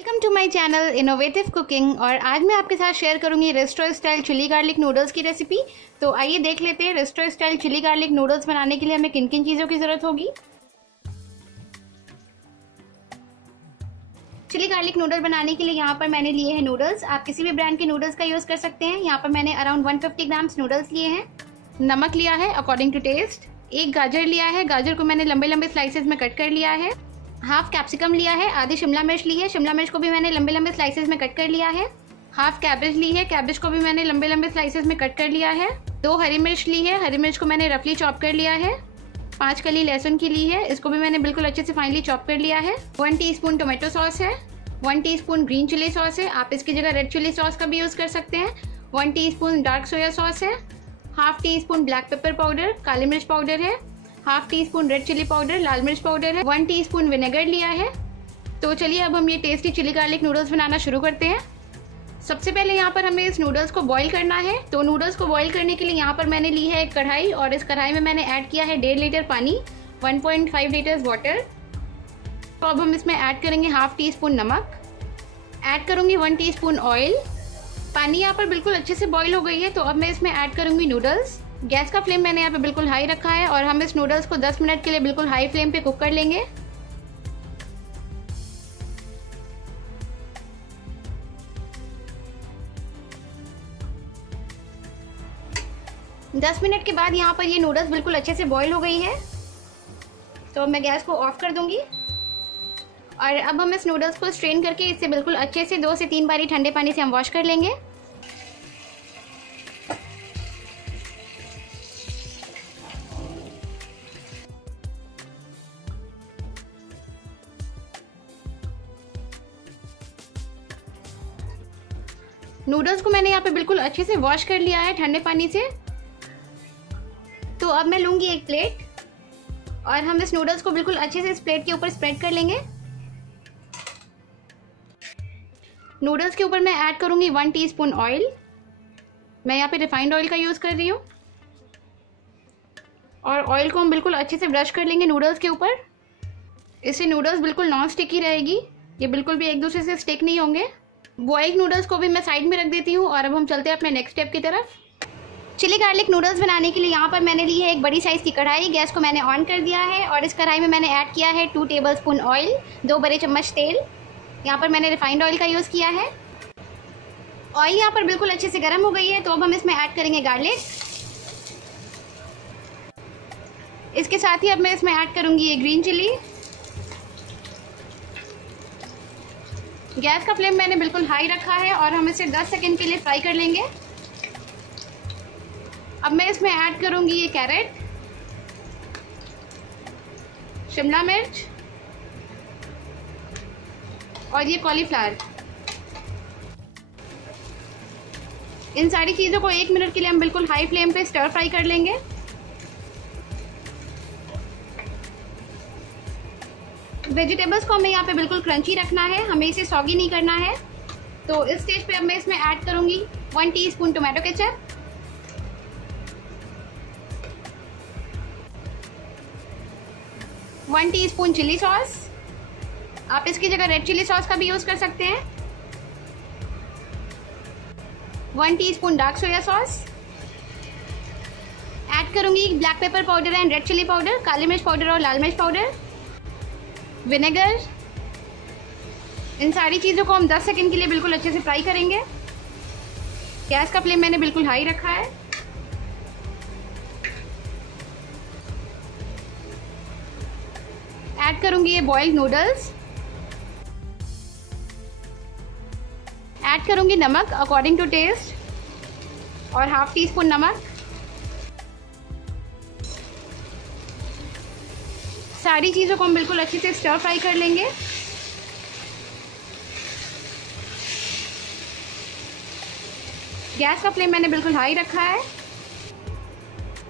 Welcome to my channel innovative cooking. और आज मैं आपके साथ शेयर करूंगी restaurant style chilli garlic noodles की रेसिपी। तो आइए देख लेते हैं restaurant style chilli garlic noodles बनाने के लिए हमें किन किन चीज़ों की ज़रूरत होगी। चिली गार्लिक नूडल बनाने के लिए यहाँ पर मैंने लिए हैं नूडल्स। आप किसी भी ब्रांड के नूडल्स का यूज़ कर सकते हैं। यहाँ पर मैंने अराउंड 150 ग्राम्स नूडल्स लिए हैं। नमक लिया है अकॉर्डिंग टू टेस्ट। एक गाजर लिया है, गाजर को मैंने लंबे लंबे स्लाइसेस में कट कर लिया है। हाफ कैप्सिकम लिया है, आधी शिमला मिर्च ली है, शिमला मिर्च को भी मैंने लंबे लंबे स्लाइसेस में कट कर लिया है। हाफ कैबेज ली है, कैबेज को भी मैंने लंबे लंबे स्लाइसेस में कट कर लिया है। 2 हरी मिर्च ली है, हरी मिर्च को मैंने रफली चॉप कर लिया है। 5 कली लहसुन की ली है, इसको भी मैंने बिल्कुल अच्छे से फाइनली चॉप कर लिया है। 1 टीस्पून टोमेटो सॉस है, 1 टीस्पून ग्रीन चिली सॉस है, आप इसकी जगह रेड चिली सॉस का भी यूज़ कर सकते हैं। 1 टीस्पून डार्क सोया सॉस है। Half teaspoon black pepper powder काली मिर्च पाउडर है। Half teaspoon red chilli powder लाल मिर्च पाउडर है। 1 टीस्पून विनेगर लिया है। तो चलिए अब हम ये टेस्टी चिली गार्लिक नूडल्स बनाना शुरू करते हैं। सबसे पहले यहाँ पर हमें इस नूडल्स को बॉईल करना है। तो नूडल्स को बॉईल करने के लिए यहाँ पर मैंने ली है एक कढ़ाई और इस कढ़ाई में मैंने ऐड किया है 1.5 लीटर पानी, 1.5 लीटर्स वाटर। तो अब हम इसमें ऐड करेंगे हाफ टी स्पून नमक, ऐड करूँगी 1 टीस्पून ऑयल। पानी यहाँ पर बिल्कुल अच्छे से बॉईल हो गई है। तो अब मैं इसमें ऐड करूँगी नूडल्स। गैस का फ्लेम मैंने यहाँ पे बिल्कुल हाई रखा है और हम इस नूडल्स को 10 मिनट के लिए बिल्कुल हाई फ्लेम पे कुक कर लेंगे। दस मिनट के बाद यहाँ पर ये नूडल्स बिल्कुल अच्छे से बॉईल हो गई है। तो मैं गैस को ऑफ कर दूंगी और अब हम इस नूडल्स को स्ट्रेन करके इससे बिल्कुल अच्छे से 2 से 3 बारी ठंडे पानी से हम वॉश कर लेंगे। नूडल्स को मैंने यहाँ पे बिल्कुल अच्छे से वॉश कर लिया है ठंडे पानी से। तो अब मैं लूँगी एक प्लेट और हम इस नूडल्स को बिल्कुल अच्छे से इस प्लेट के ऊपर स्प्रेड कर लेंगे। नूडल्स के ऊपर मैं ऐड करूँगी 1 टीस्पून ऑयल। मैं यहाँ पे रिफाइंड ऑयल का यूज़ कर रही हूँ और ऑयल को हम बिल्कुल अच्छे से ब्रश कर लेंगे नूडल्स के ऊपर। इससे नूडल्स बिल्कुल नॉन स्टिकी रहेगी, ये बिल्कुल भी एक दूसरे से स्टिक नहीं होंगे। बॉइल्ड नूडल्स को भी मैं साइड में रख देती हूँ और अब हम चलते हैं अपने नेक्स्ट स्टेप की तरफ। चिली गार्लिक नूडल्स बनाने के लिए यहाँ पर मैंने ली है एक बड़ी साइज़ की कढ़ाई। गैस को मैंने ऑन कर दिया है और इस कढ़ाई में मैंने ऐड किया है 2 टेबलस्पून ऑयल, 2 बड़े चम्मच तेल। यहाँ पर मैंने रिफाइंड ऑयल का यूज़ किया है। ऑयल यहाँ पर बिल्कुल अच्छे से गर्म हो गई है। तो अब हम इसमें ऐड करेंगे गार्लिक। इसके साथ ही अब मैं इसमें ऐड करूँगी ये ग्रीन चिली। गैस का फ्लेम मैंने बिल्कुल हाई रखा है और हम इसे 10 सेकंड के लिए फ्राई कर लेंगे। अब मैं इसमें ऐड करूंगी ये कैरेट, शिमला मिर्च और ये कॉलीफ्लावर। इन सारी चीज़ों को 1 मिनट के लिए हम बिल्कुल हाई फ्लेम पे स्टर फ्राई कर लेंगे। वेजिटेबल्स को हमें यहाँ पे बिल्कुल क्रंची रखना है, हमें इसे सॉगी नहीं करना है। तो इस स्टेज पे अब मैं इसमें ऐड करूंगी 1 teaspoon tomato ketchup, 1 teaspoon chilli sauce, आप इसकी जगह रेड चिली सॉस का भी यूज़ कर सकते हैं। 1 teaspoon dark soya sauce, add करूंगी black pepper powder and red chilli powder, काली मिर्च पाउडर और लाल मिर्च पाउडर, विनेगर। इन सारी चीज़ों को हम 10 सेकंड के लिए बिल्कुल अच्छे से फ्राई करेंगे। गैस का फ्लेम मैंने बिल्कुल हाई रखा है। ऐड करूंगी ये बॉइल्ड नूडल्स, ऐड करूंगी नमक अकॉर्डिंग टू टेस्ट और हाफ टी स्पून नमक। सारी चीज़ों को हम बिल्कुल अच्छे से स्टर फ्राई कर लेंगे। गैस का फ्लेम मैंने बिल्कुल हाई रखा है।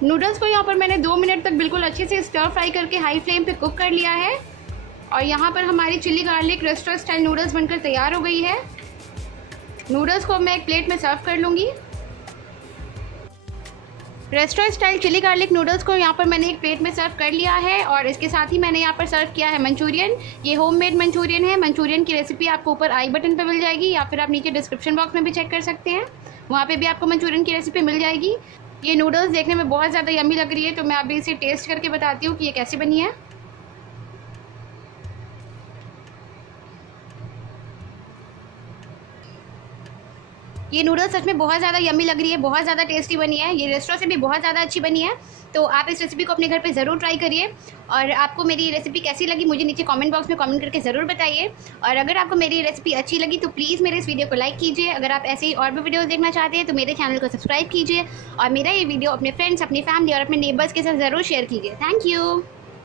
नूडल्स को यहाँ पर मैंने 2 मिनट तक बिल्कुल अच्छे से स्टर फ्राई करके हाई फ्लेम पे कुक कर लिया है और यहाँ पर हमारी chilli garlic restaurant style noodles बनकर तैयार हो गई है। नूडल्स को मैं एक प्लेट में सर्व कर लूँगी। Restaurant style chilli garlic noodles को यहाँ पर मैंने एक प्लेट में सर्व कर लिया है और इसके साथ ही मैंने यहाँ पर सर्व किया है मंचूरियन। ये होममेड मंचूरियन है। मंचूरियन की रेसिपी आपको ऊपर आई बटन पर मिल जाएगी या फिर आप नीचे डिस्क्रिप्शन बॉक्स में भी चेक कर सकते हैं, वहाँ पे भी आपको मंचूरियन की रेसिपी मिल जाएगी। ये नूडल्स देखने में बहुत ज़्यादा यम्मी लग रही है, तो मैं अभी इसे टेस्ट करके बताती हूँ कि ये कैसी बनी है। ये नूडल्स सच में बहुत ज़्यादा यम्मी लग रही है, बहुत ज़्यादा टेस्टी बनी है। ये रेस्टोरेंट से भी बहुत ज़्यादा अच्छी बनी है, तो आप इस रेसिपी को अपने घर पे ज़रूर ट्राई करिए। और आपको मेरी रेसिपी कैसी लगी मुझे नीचे कमेंट बॉक्स में कमेंट करके ज़रूर बताइए। और अगर आपको मेरी रेसिपी अच्छी लगी तो प्लीज़ मेरे इस वीडियो को लाइक कीजिए। अगर आप ऐसे ही और भी वीडियोज़ देखना चाहते हैं तो मेरे चैनल को सब्सक्राइब कीजिए और मेरा ये वीडियो अपने फ्रेंड्स, अपनी फैमिली और अपने नेबर्स के साथ ज़रूर शेयर कीजिए। Thank you.